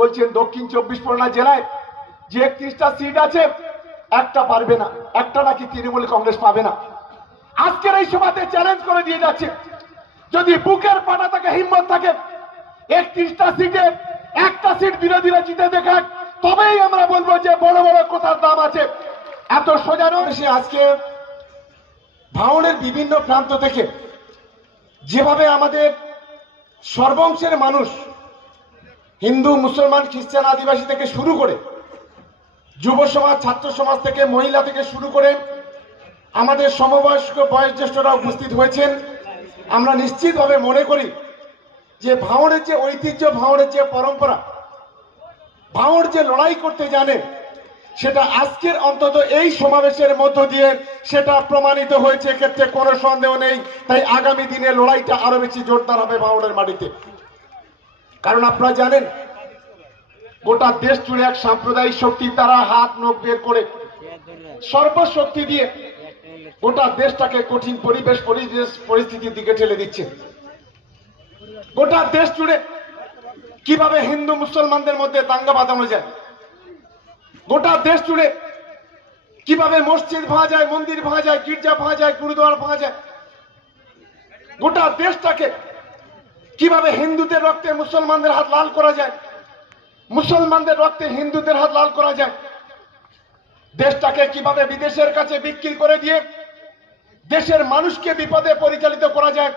বলছেন দক্ষিণ 24 পরগনা জেলায় যে 31টা সিট আছে একটা পারবে না, একটা নাকি তৃণমূল কংগ্রেস পাবে না। আজকের এই সভাতে চ্যালেঞ্জ করে দিয়ে যাচ্ছে, যদি বুকের পাটা থাকে, হিম্মত থাকে, 31টা সিটে একটা সিট বিরোধীরা জিতে দেখাক, তবেই আমরা বলবো যে বড় বড় কথার দাম আছে। এত সোজা নয়। আজকে ভাঙড়ের বিভিন্ন প্রান্ত থেকে যেভাবে আমাদের সর্বংশের মানুষ, হিন্দু, মুসলমান, খ্রিস্টান, আদিবাসী থেকে শুরু করে যুব সমাজ, ছাত্র সমাজ থেকে মহিলা থেকে শুরু করে আমাদের সমবয়স্ক বয়োজ্যেষ্ঠরা উপস্থিত হয়েছেন, আমরা নিশ্চিতভাবে মনে করি যে ভাঙড়ের যে ঐতিহ্য, ভাঙড়ের যে পরম্পরা, ভাঙড় যে লড়াই করতে জানে, সেটা আজকের অন্তত এই সমাবেশের মধ্য দিয়ে সেটা প্রমাণিত হয়েছে। এক্ষেত্রে কোনো সন্দেহ নেই। তাই আগামী দিনে লড়াইটা আরো বেশি জোরদার হবে ভাঙড়ের মাটিতে। কারণ আপনারা জানেন গোটা দেশ জুড়ে এক সাম্প্রদায়িক শক্তি, তারা হাত নখ বের করে সর্বশক্তি দিয়ে গোটা দেশটাকে কঠিন পরিস্থিতির দিকে ঠেলে দিচ্ছে। গোটা দেশ জুড়ে কিভাবে হিন্দু মুসলমানদের মধ্যে দাঙ্গা বাঁধানো যায়, গোটা দেশ জুড়ে কিভাবে মসজিদ ভাঙা যায়, মন্দির ভাঙা যায়, গির্জা ভাঙা যায়, গুরুদ্বার ভাঙা যায়, গোটা দেশটাকে কিভাবে হিন্দুদের রক্তে মুসলমানদের হাত লাল করা যায়, মুসলমানদের রক্তে হিন্দুদের হাত লাল করা যায়, দেশটাকে কিভাবে বিদেশের কাছে বিক্রি করে দিয়ে দেশের মানুষকে বিপদে পরিচালিত করা যায়,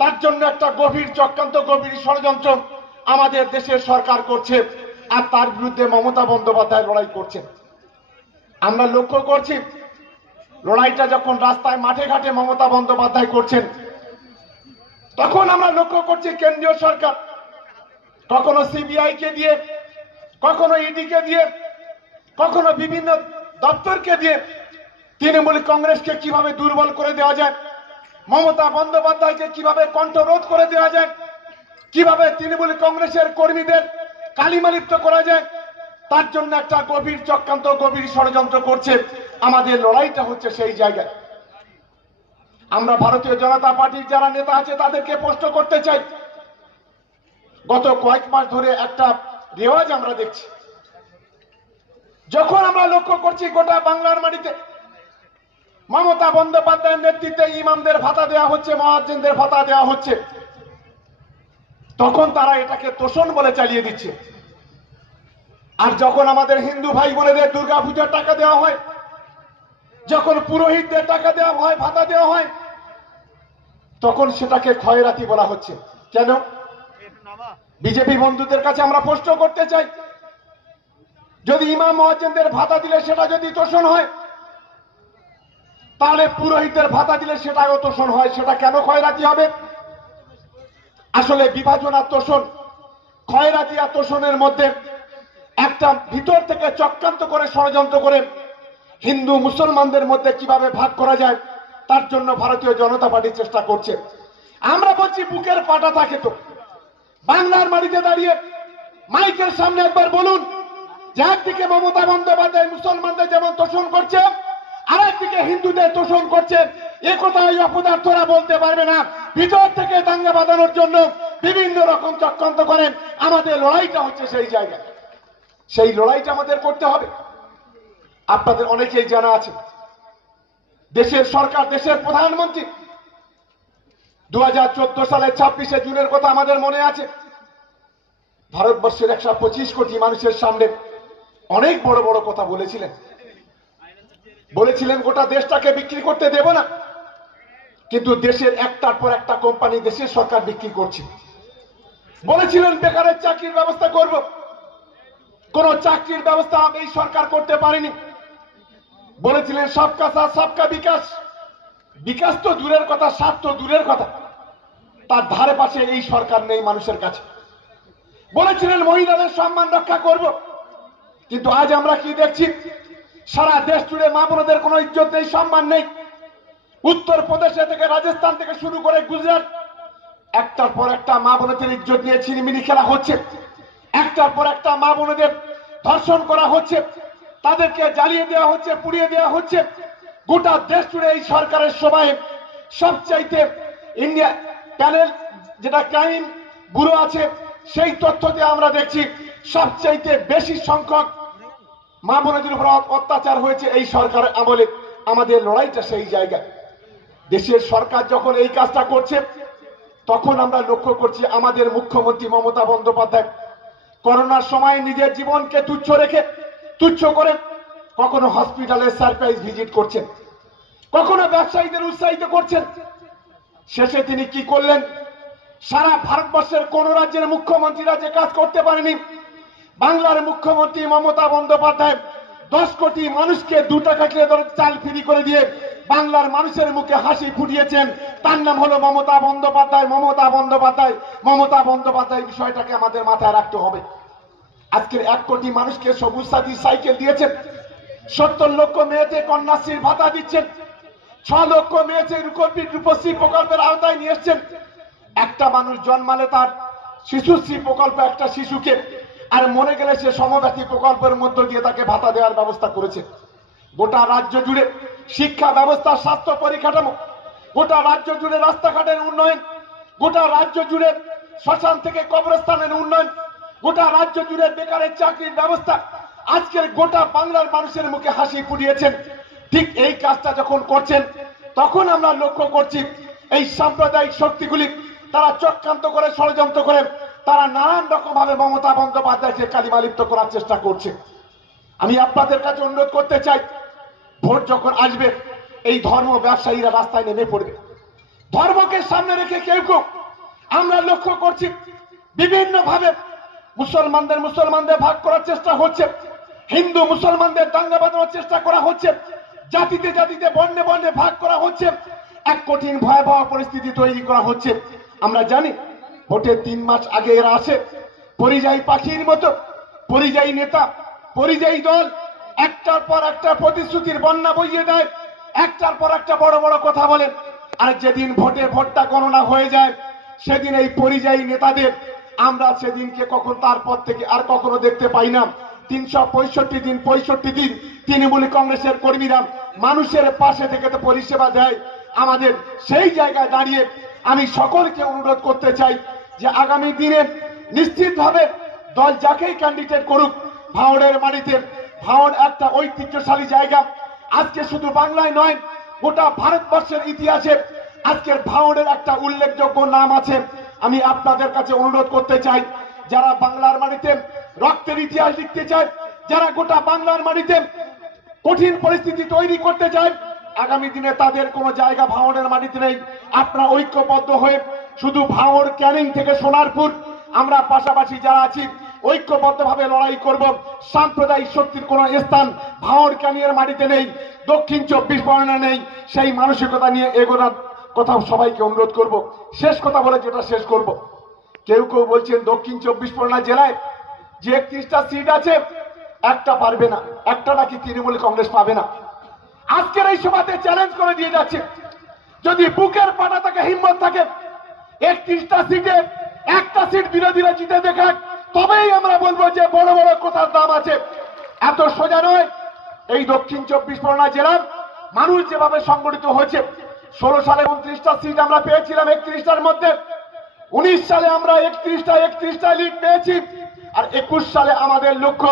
তার জন্য একটা গভীর চক্রান্ত, গভীর ষড়যন্ত্র আমাদের দেশের সরকার করছে। আর তার বিরুদ্ধে মমতা বন্দ্যোপাধ্যায় লড়াই করছেন। আমরা লক্ষ্য করছি লড়াইটা যখন রাস্তায়, মাঠে ঘাটে মমতা বন্দ্যোপাধ্যায় করছেন, তখন আমরা লক্ষ্য করছি কেন্দ্রীয় সরকার কখনো সিবিআই কে দিয়ে, কখনো ইডি কে দিয়ে, কখনো বিভিন্ন দপ্তরকে দিয়ে তৃণমূল কংগ্রেসকে কিভাবে দুর্বল করে দেওয়া যায়, মমতা বন্দ্যোপাধ্যায়কে কিভাবে কণ্ঠরোধ করে দেওয়া যায়, কিভাবে তৃণমূল কংগ্রেসের কর্মীদের কালিমালিপ্ত করা যায়, তার জন্য একটা গভীর চক্রান্ত, গভীর ষড়যন্ত্র করছে। আমাদের লড়াইটা হচ্ছে সেই জায়গায়। আমরা ভারতীয় জনতা পার্টির যারা নেতা আছে তাদেরকে প্রশ্ন করতে চাই, গত কয়েক মাস ধরে একটা রেওয়াজ আমরা দেখছি, যখন আমরা লক্ষ্য করছি গোটা বাংলার মাটিতে মমতা বন্দ্যোপাধ্যায়ের নেতৃত্বে ইমামদের ভাতা দেওয়া হচ্ছে, মুয়াজ্জিনদের ভাতা দেওয়া হচ্ছে, তখন তারা এটাকে তোষণ বলে চালিয়ে দিচ্ছে। আর যখন আমাদের হিন্দু ভাই বোনেদের দুর্গা পূজার টাকা দেওয়া হয়, যখন পুরোহিতদের টাকা দেওয়া হয়, ভাতা দেওয়া হয়, তখন সেটাকে খয়রাতি বলা হচ্ছে। কেন? বিজেপি বন্ধুদের কাছে আমরা প্রশ্ন করতে চাই, যদি ইমাম মুয়াজ্জিনদের ভাতা দিলে সেটা যদি তোষণ হয়, তাহলে পুরোহিতদের ভাতা দিলে সেটাও তোষণ হয়, সেটা কেন খয়রাতি হবে? আসলে বিভাজন আর তোষণ, খয়রাতি আর তোষণের মধ্যে একটা ভিতর থেকে চক্রান্ত করে, ষড়যন্ত্র করে হিন্দু মুসলমানদের মধ্যে কিভাবে ভাগ করা যায়, তার জন্য ভারতীয় জনতা পার্টি চেষ্টা করছে। আমরা বলছি বুকের পাটা থাকে তো বাংলার মাটিতে দাঁড়িয়ে মাইকের সামনে একবার বলুন যে একদিকে মমতা বন্দ্যোপাধ্যায় মুসলমানদের যেমন তোষণ করছে, আর একদিকে হিন্দুদের তোষণ করছে। এ কথা এই অপদার্থরা বলতে পারবে না। ভিতর থেকে দাঙ্গা বাঁধানোর জন্য বিভিন্ন রকম চক্রান্ত করেন। আমাদের লড়াইটা হচ্ছে সেই জায়গায়, সেই লড়াইটা আমাদের করতে হবে। আপনাদের অনেকেই জানা আছে, দেশের সরকার, দেশের প্রধানমন্ত্রী 2014 সালের 26শে জুনের কথা আমাদের মনে আছে। ভারতবর্ষের 125 কোটি মানুষের সামনে অনেক বড় বড় কথা বলেছিলেন। বলেছিলেন গোটা দেশটাকে বিক্রি করতে দেব না, কিন্তু দেশের একটার পর একটা কোম্পানি দেশের সরকার বিক্রি করছে। বলেছিলেন বেকারের চাকরির ব্যবস্থা করব, কোন চাকরির ব্যবস্থা এই সরকার করতে পারেনি। বলেছিলেন সবকা সাথ সবকা বিকাশ, বিকাশ তো দূরের কথা, সাথ তো দূরের কথা, তার ধারে পাশে এই সরকার নেই মানুষের কাছে। বলেছিলেন মহিলাদের সম্মান রক্ষা করব, কিন্তু আজ আমরা কি দেখছি? সারা দেশ জুড়ে মা বোনদের কোনো ইজ্জত নেই, সম্মান নেই। উত্তর প্রদেশে থেকে রাজস্থান থেকে শুরু করে গুজরাট, একটার পর একটা মা বোনদের ইজ্জত নিয়ে ছিনিমিনি খেলা হচ্ছে। একটার পর একটা মা বোনদের ধর্ষণ করা হচ্ছে, তাদেরকে জ্বালিয়ে দেওয়া হচ্ছে, পুড়িয়ে দেওয়া হচ্ছে। গোটা দেশ জুড়ে এই সরকারের সময় সবচাইতে ইন্ডিয়া প্যানেল, যেটা ক্রাইম ব্যুরো আছে, সেই তথ্যতে আমরা দেখছি সবচাইতে বেশি সংখ্যক মা বোনদের উপর অত্যাচার হয়েছে এই সরকারের আমলে। আমাদের লড়াইটা সেই জায়গায়। দেশের সরকার যখন এই কাজটা করছে তখন আমরা লক্ষ্য করছি আমাদের মুখ্যমন্ত্রী মমতা বন্দ্যোপাধ্যায় করোনার সময় নিজের জীবনকে তুচ্ছ করে কখনো হসপিটালে সারপ্রাইজ ভিজিট করছেন, কখনো ব্যবসায়ীদের উৎসাহিত করছেন। শেষে তিনি কি করলেন? সারা ভারতবর্ষের কোন রাজ্যের মুখ্যমন্ত্রীরা যে কাজ করতে পারেনি, বাংলার মুখ্যমন্ত্রী মমতা বন্দ্যোপাধ্যায় 10 কোটি মানুষকে 2 টাকা করে চাল ফ্রি করে দিয়ে বাংলার মানুষের মুখে হাসি ফুটিয়েছেন। তার নাম হলো মমতা বন্দ্যোপাধ্যায়। মমতা বন্দ্যোপাধ্যায় বিষয়টাকে আমাদের মাথায় রাখতে হবে। আজকের 1 কোটি মানুষকে সবুজ সাথী সাইকেল দিয়েছেন, 70 লক্ষ মেয়েতে কন্যাশ্রীর ভাতা দিচ্ছেন, 6 লক্ষ মেয়েতে রূপশ্রী প্রকল্পের আওতায় নিয়ে এসছেন। একটা মানুষ জন্মালে তার শিশুশ্রী প্রকল্প একটা শিশুকে, আর মরে গেলে সে সমব্যথী প্রকল্পের মধ্য দিয়ে তাকে ভাতা দেওয়ার ব্যবস্থা করেছে। গোটা রাজ্য জুড়ে শিক্ষা ব্যবস্থা, স্বাস্থ্য পরিকাঠামো, গোটা রাজ্য জুড়ে রাস্তাঘাটের উন্নয়ন, গোটা রাজ্য জুড়ে শ্মশান থেকে কবরস্থানের উন্নয়ন, গোটা রাজ্য জুড়ে বেকারের চাকরির ব্যবস্থা, আজকের গোটা বাংলার মানুষের মুখে হাসি ফুটিয়েছেন। ঠিক এই কাজটা যখন করছেন তখন আমরা লক্ষ্য করছি এই সাম্প্রদায়িক শক্তিগুলি তারা চক্রান্ত করে, ষড়যন্ত্র করে তারা নানান রকম ভাবে মমতা বন্দ্যোপাধ্যায়কে কালিমালিপ্ত করার চেষ্টা করছে। আমি আপনাদের কাছে অনুরোধ করতে চাই, ভোট যখন আসবে এই ধর্ম ব্যবসায়ীরা রাস্তায় নেমে পড়বে। ধর্মকে সামনে রেখে কেউ আমরা লক্ষ্য করছি বিভিন্ন ভাবে মুসলমানদের ভাগ করার চেষ্টা হচ্ছে, হিন্দু মুসলমানদের দাঙ্গা বাঁধানোর চেষ্টা করা হচ্ছে, জাতিতে বর্ণে ভাগ করা হচ্ছে, এক কঠিন ভয়াবহ পরিস্থিতি তৈরি করা হচ্ছে। আমরা জানি ভোটের 3 মাস আগে এরা আসে পরিযায়ী পাখির মতো, পরিযায়ী নেতা, পরিযায়ী দল একটার পর একটা প্রতিশ্রুতির বন্যা বইয়ে দেয়, একটার পর একটা বড় বড় কথা বলেন। আর যেদিন ভোটটা গণনা হয়ে যায় সেদিন এই পরিযায়ী নেতাদের আমরা সেদিনকে তারপর থেকে আর কখনো দেখতে পাই না। 365 দিন তৃণমূল কংগ্রেসের কর্মীরা মানুষের পাশে থেকে তো পরিষেবা দেয়। আমাদের সেই জায়গায় দাঁড়িয়ে আমি সকলকে অনুরোধ করতে চাই যে আগামী দিনে নিশ্চিতভাবে দল যাকেই ক্যান্ডিডেট করুক, ভাওড়ের মাটিতে, ভাওড় একটা ঐতিহ্যশালী জায়গা। আজকে শুধু বাংলায় নয়, গোটা ভারতবর্ষের ইতিহাসে আজকের ভাওড়ের একটা উল্লেখযোগ্য নাম আছে। আমি আপনাদের কাছে অনুরোধ করতে চাই, যারা বাংলার মাটিতে রক্তের ইতিহাস লিখতে চায়, যারা গোটা বাংলার মাটিতে কঠিন পরিস্থিতি তৈরি করতে চায়, আগামী দিনে তাদের কোনো জায়গা ভাওড়ের মাটিতে নেই। আপনারা ঐক্যবদ্ধ হয়ে শুধু ভাওড়, ক্যানিং থেকে সোনারপুর আমরা পাশাপাশি যারা আছি ঐক্যবদ্ধভাবে লড়াই করব। সাম্প্রদায়িক শক্তির কোন স্থান ভাওড় ক্যানিংয়ের মাটিতে নেই, দক্ষিণ 24 পরগনা নেই। সেই মানসিকতা নিয়ে এগোনোর কথা সবাইকে অনুরোধ করব। শেষ কথা বলে যেটা শেষ করব, কেউ বলছেন দক্ষিণ 24 পরগনা জেলায় যে 31টা সিট আছে একটা পারবে না, একটা নাকি তৃণমূল কংগ্রেস পাবে না। আজকের এই সভাতে চ্যালেঞ্জ করে দিয়ে যাচ্ছে, যদি বুকের পাটা থাকে, হিম্মত থাকে, 31টা সিটে একটা সিট বিরোধীরা জিতে দেখাক, তবেই আমরা বলবো যে বড় বড় কথার দাম আছে। এত সোজা নয়। এই দক্ষিণ 24 পরগনা জেলার মানুষ যেভাবে সংগঠিত হয়েছে, 16 সালে 29টা সিট আমরা পেয়েছিলাম 31টার মধ্যে, 19 সালে আমরা 31টা লিড পেয়েছি, আর 21 সালে আমাদের লক্ষ্য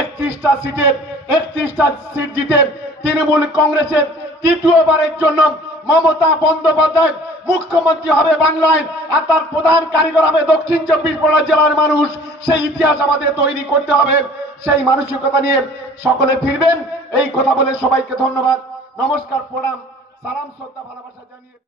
31টা সিট জিতে তৃণমূল কংগ্রেসের তৃতীয়বারের জন্য মমতা বন্দ্যোপাধ্যায় মুখ্যমন্ত্রী হবে বাংলায়, আর তার প্রধান কারিগর হবে দক্ষিণ 24 পরগনা জেলার মানুষ। সেই ইতিহাস আমাদের তৈরি করতে হবে। সেই মানসিকতা নিয়ে সকলে ফিরবেন। এই কথা বলে সবাইকে ধন্যবাদ, নমস্কার, প্রণাম, সালাম, শ্রদ্ধা, ভালোবাসা জানিয়ে